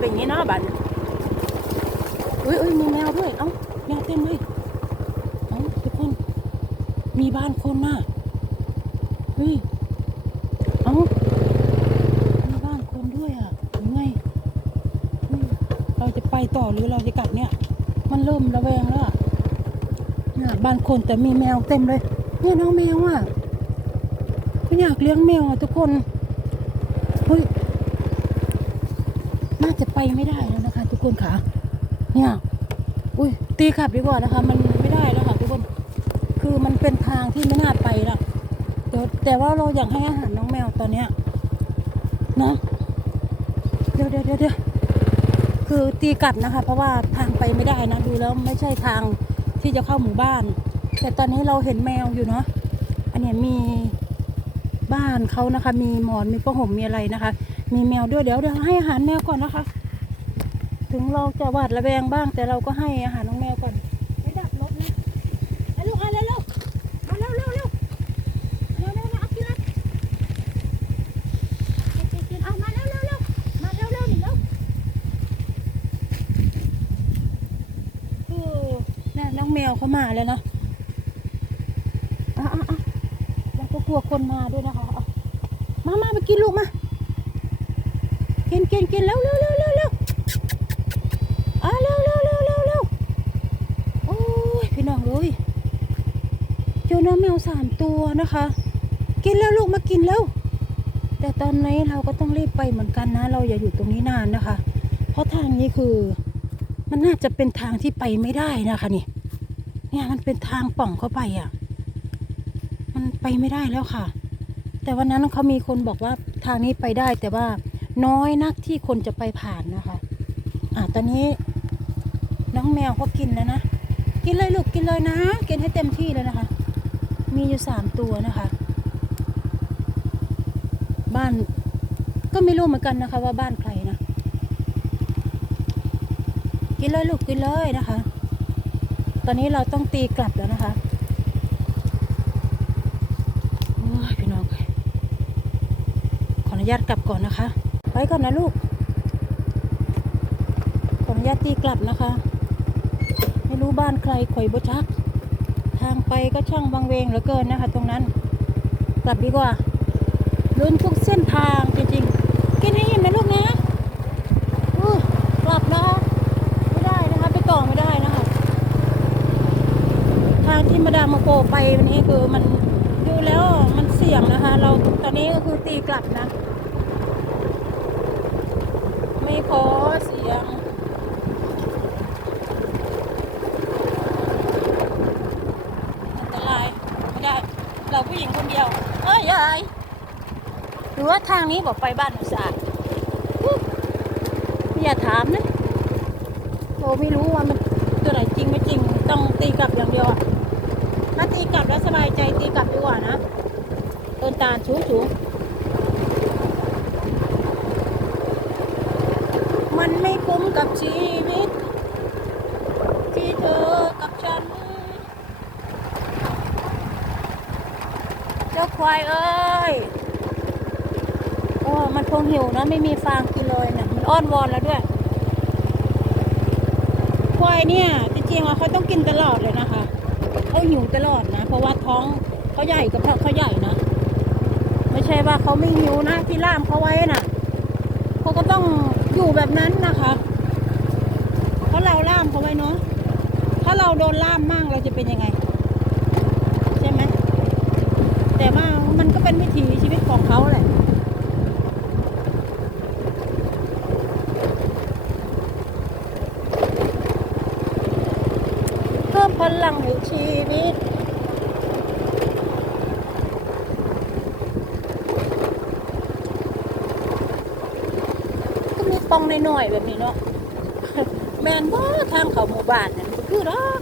เป็นอย่างนี้เนาะบัดอุ้ยอุ้ยมีแมวด้วย เอ้าแมวเต็มเลย เอ้าทุกคน มีบ้านคนน่ะเฮ้ย เอ้ามีบ้านคนด้วยอะยังไงเฮ้ยเราจะไปต่อหรือเราจะกลับเนี่ย มันเริ่มระแวงแล้วอะเนี่ยบ้านคนแต่มีแมวเต็มเลยเนี่ยน้องแมวอะก็อยากเลี้ยงแมวอะทุกคนเฮ้ย น่าจะไปไม่ได้แล้วนะคะ ทุกคนค่ะ เนี่ยอุ้ยตีขับดีกว่านะคะ มันไม่ได้แล้วค่ะทุกคน คือมันเป็นทางที่ไม่น่าไปละเดี๋ยวแต่ว่าเราอยากให้อาหารน้องแมวตอนเนี้ยเนาะเดี๋ยวเดี๋ยวเดี๋ยวเดี๋ยวคือตีกลับนะคะ เพราะว่าทางไปไม่ได้นะดูแล้วไม่ใช่ทางที่จะเข้าหมู่บ้าน แต่ตอนนี้เราเห็นแมวอยู่เนาะอันเนี้ยมีบ้านเขานะคะ มีหมอนมีผ้าห่มมีอะไรนะคะ มีแมวด้วยเดี๋ยวเดี๋ยวให้อาหารแมวก่อนนะคะ ถึงเราจะหวาดระแวงบ้าง แต่เราก็ให้อาหารน้องแมวก่อนไม่ดับรถนะเอลูกอาเร็วเร็วมาเร็วเร็วเร็วเร็วเร็วเร็วเอากินลยกินกินเอามาเร็วเร็วเร็วมาเร็วเร็วหนิเร็วโอ้น่น้องแมวเขามาแล้วเนาะอะอะอะเราก็กลัวคนมาด้วยนะคะมามามากินลูกมา กินกินกินเร็วเร็วเร็วเร็วเร็วอะเร็วเร็วเร็วเร็วเร็วโอ้ยพี่น้องเลยเจอน้องแมวสามตัวนะคะ กินแล้วลูกมากินแล้วแต่ตอนนี้เราก็ต้องรีบไปเหมือนกันนะ เราอย่าอยู่ตรงนี้นานนะคะ เพราะทางนี้คือ มันน่าจะเป็นทางที่ไปไม่ได้นะคะนี่ เนี่ยมันเป็นทางป่องเข้าไปอะ มันไปไม่ได้แล้วค่ะ แต่วันนั้นเขามีคนบอกว่าทางนี้ไปได้แต่ว่า น้อยนักที่คนจะไปผ่านนะคะ อะตอนนี้น้องแมวเขากินแล้วนะ กินเลยลูกกินเลยนะ กินให้เต็มที่เลยนะคะ มีอยู่สามตัวนะคะ บ้านก็ไม่รู้เหมือนกันนะคะ ว่าบ้านใครนะ กินเลยลูกกินเลยนะคะ ตอนนี้เราต้องตีกลับแล้วนะคะโอ้ยพี่น้องขออนุญาตกลับก่อนนะคะ ไปก่อนนะลูกขออนุญาตตีกลับนะคะ ไม่รู้บ้านใครข่อยบชัก ทางไปก็ช่างบางเวงเหลือเกินนะคะ ตรงนั้น กลับดีกว่าลุ้นทุกเส้นทางจริงๆ กินให้อิ่มนะลูกนะกลับนะคะไม่ได้นะคะไปก่อไม่ได้นะคะ ทางที่มาดามมาโกไปวันนี้คือมันดูแล้วมันเสี่ยงนะคะ เราตอนนี้ก็คือตีกลับนะ ไม่ขอเสียง อันตรายไม่ได้ เราผู้หญิงคนเดียว เอ้ยยายหรือว่าทางนี้บอกไปบ้านหนูสะอาดอุ๊ยอย่าถามนะโอไม่รู้ว่ามันตัวไหนจริงไม่จริง ต้องตีกลับอย่างเดียวอะถ้าตีกลับแล้วสบายใจตีกลับดีกว่านะเดินตาชูชู มันไม่คุ้มกับชีวิต ที่เธอกับฉัน เจ้าควายเอ้ยโอ้มันคงหิวนะไม่มีฟางกินเลยนะมันอ้อนวอนแล้วด้วย ควายเนี่ยจริงๆอะเขาต้องกินตลอดเลยนะคะเขาหิวตลอดนะ เพราะว่าท้องเขาใหญ่กับเขาใหญ่นะไม่ใช่ว่าเขาไม่หิวนะที่ล่ามเขาไว้น่ะเขาก็ต้อง อยู่แบบนั้นนะคะ เพราะเราล่ามเขาไว้เนาะถ้าเราโดนล่ามมั่งเราจะเป็นยังไง ใช่ไหมแต่ว่ามันก็เป็นวิถีชีวิตของเขาแหละเพิ่มพลังในชีวิต ก็มีปองในหน่อยๆแบบนี้เนาะแมนว่าทางเขาหมู่บ้านเนี่ยมันก็คือรอก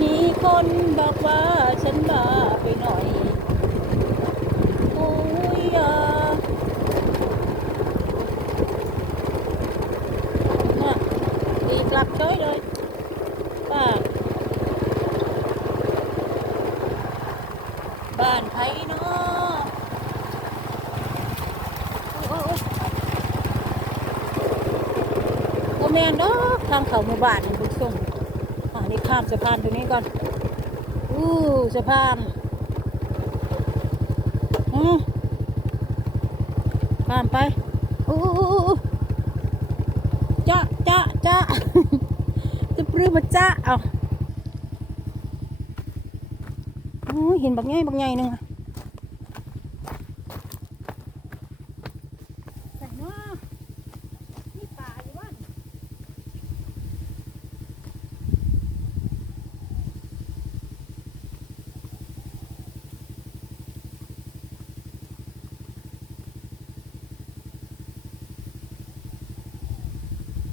มีคนบอกว่าฉันบ้าไปหน่อย โอ้ยอะ้างเขาหมู่บ้านคุณผู้ชมอ่านี่ข้ามสะพานตัวนี้ก่อนอู้สะพานอือข้ามไปอู้อู้อู้จ้าจ้าจ้าจะปลื้มมาจ้าเอาโอ้เห็นบักใหญ่บักใหญ่หนึงอะใส่เนาะนี่ป่าอยู่บ้าน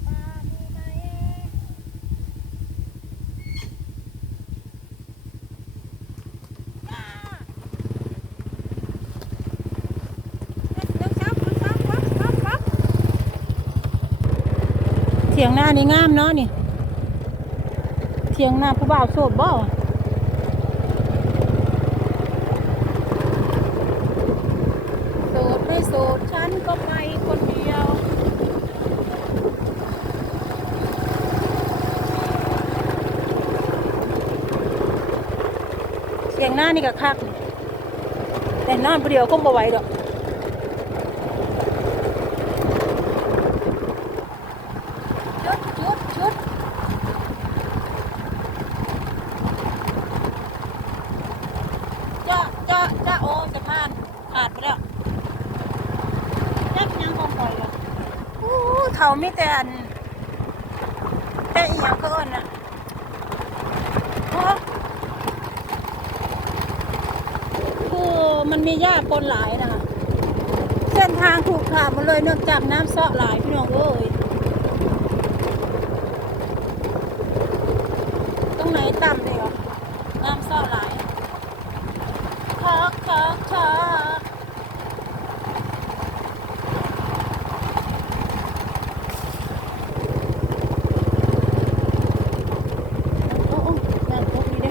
ปลามีไหมจ้าเร็วๆครับเร็วๆครับครับครับครับเถียงหน้านี่งามเนาะนี่ เถียงหน้าผู้บ่าวโสดบ่โสดไม่โสดฉันก็ไปคนเดียวเสียงหน้านี่ก็คักแต่นอนผู้เดียวก็บ่ไหวดอกชุดชุดชุดจ้าจ้าจ้าโอ้สะพานขาดไปแล้วยักยังคงปล่อยเลยอู้ เขามีแต่อันแต่อีหยังก็อ่อนอะคือมันมีหญ้าปนหลายนะคะเส้นทางถูกขาดหมาเลยเนื่องจากน้ำเซาะหลายพี่น้องเอ้ยตรงไหนต่ำเลยเหรอน้ำเซาะหลายคักคักคักโอ้โอ้น้ำตกนี่เด้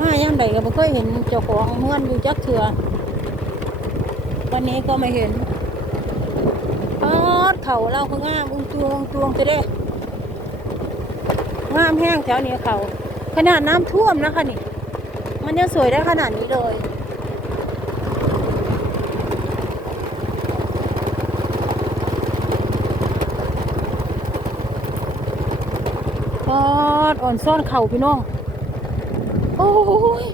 มาย่าง ใดก็ไม่เคยเห็นเจ้าของเมื่อนอยู่จักเถื่อวันนี้ก็ไม่เห็นปอดเขาเราก็งามอุ้งตวงอุ้งตวงจะได้งามแห้งแถวนี้เขาขนาดน้ำท่วมนะคะนี่ มันยังสวยได้ขนาดนี้เลยปอดอ่อนซ่อนเข่าพี่น้อง โอ้ย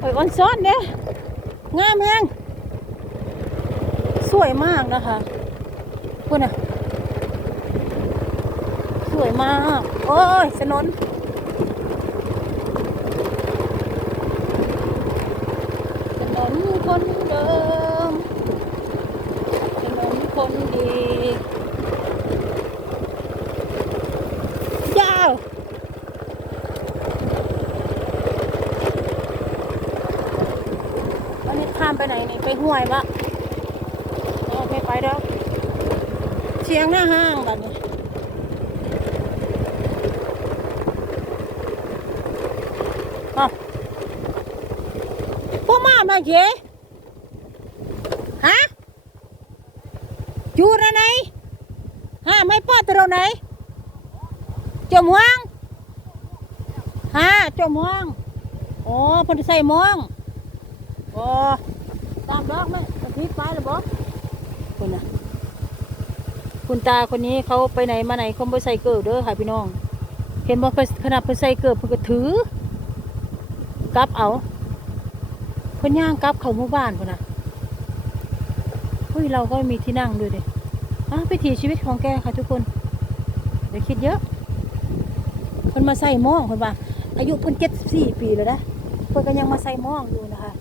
หอยออนซ้อนเนี่ยงามแฮงสวยมากนะคะพูดนะสวยมาก โอ้ยสนนถนนคนเดิมถนนคนดียาว วันนี้ข้าม ไปห้วยปะโอเคไปเด้อเชียงหน้าห้างแบบนี้อ๋อพวกมามาเยฮะอยู่ระไหนฮะไม่ป้อตรงไหนจมห้วงฮะจมห้วงโอ้เพนใส่มองโอ้ ตามดอกไหมกระพริบไฟหรือบ่คุณนะคุณตาคนนี้เขาไปไหนมาไหนเขาไม่ใส่เกิบเด้อค่ะพี่น้อง เห็นบ่เพิ่นขนาดเพิ่นใส่เกิบเพิ่นก็ถือกลับเอาเพิ่นย่างกลับเขาหมู่บ้านพุ่นน่ะเฮ้ยเราก็มีที่นั่งด้วยเด้อะวิถีชีวิตของแกค่ะทุกคนอย่าคิดเยอะเพิ่นมาใส่หม้องเพิ่นว่าอายุเพิ่น74ปีแล้วนะเพิ่นก็ยังมาใส่หม้ออยู่นะคะ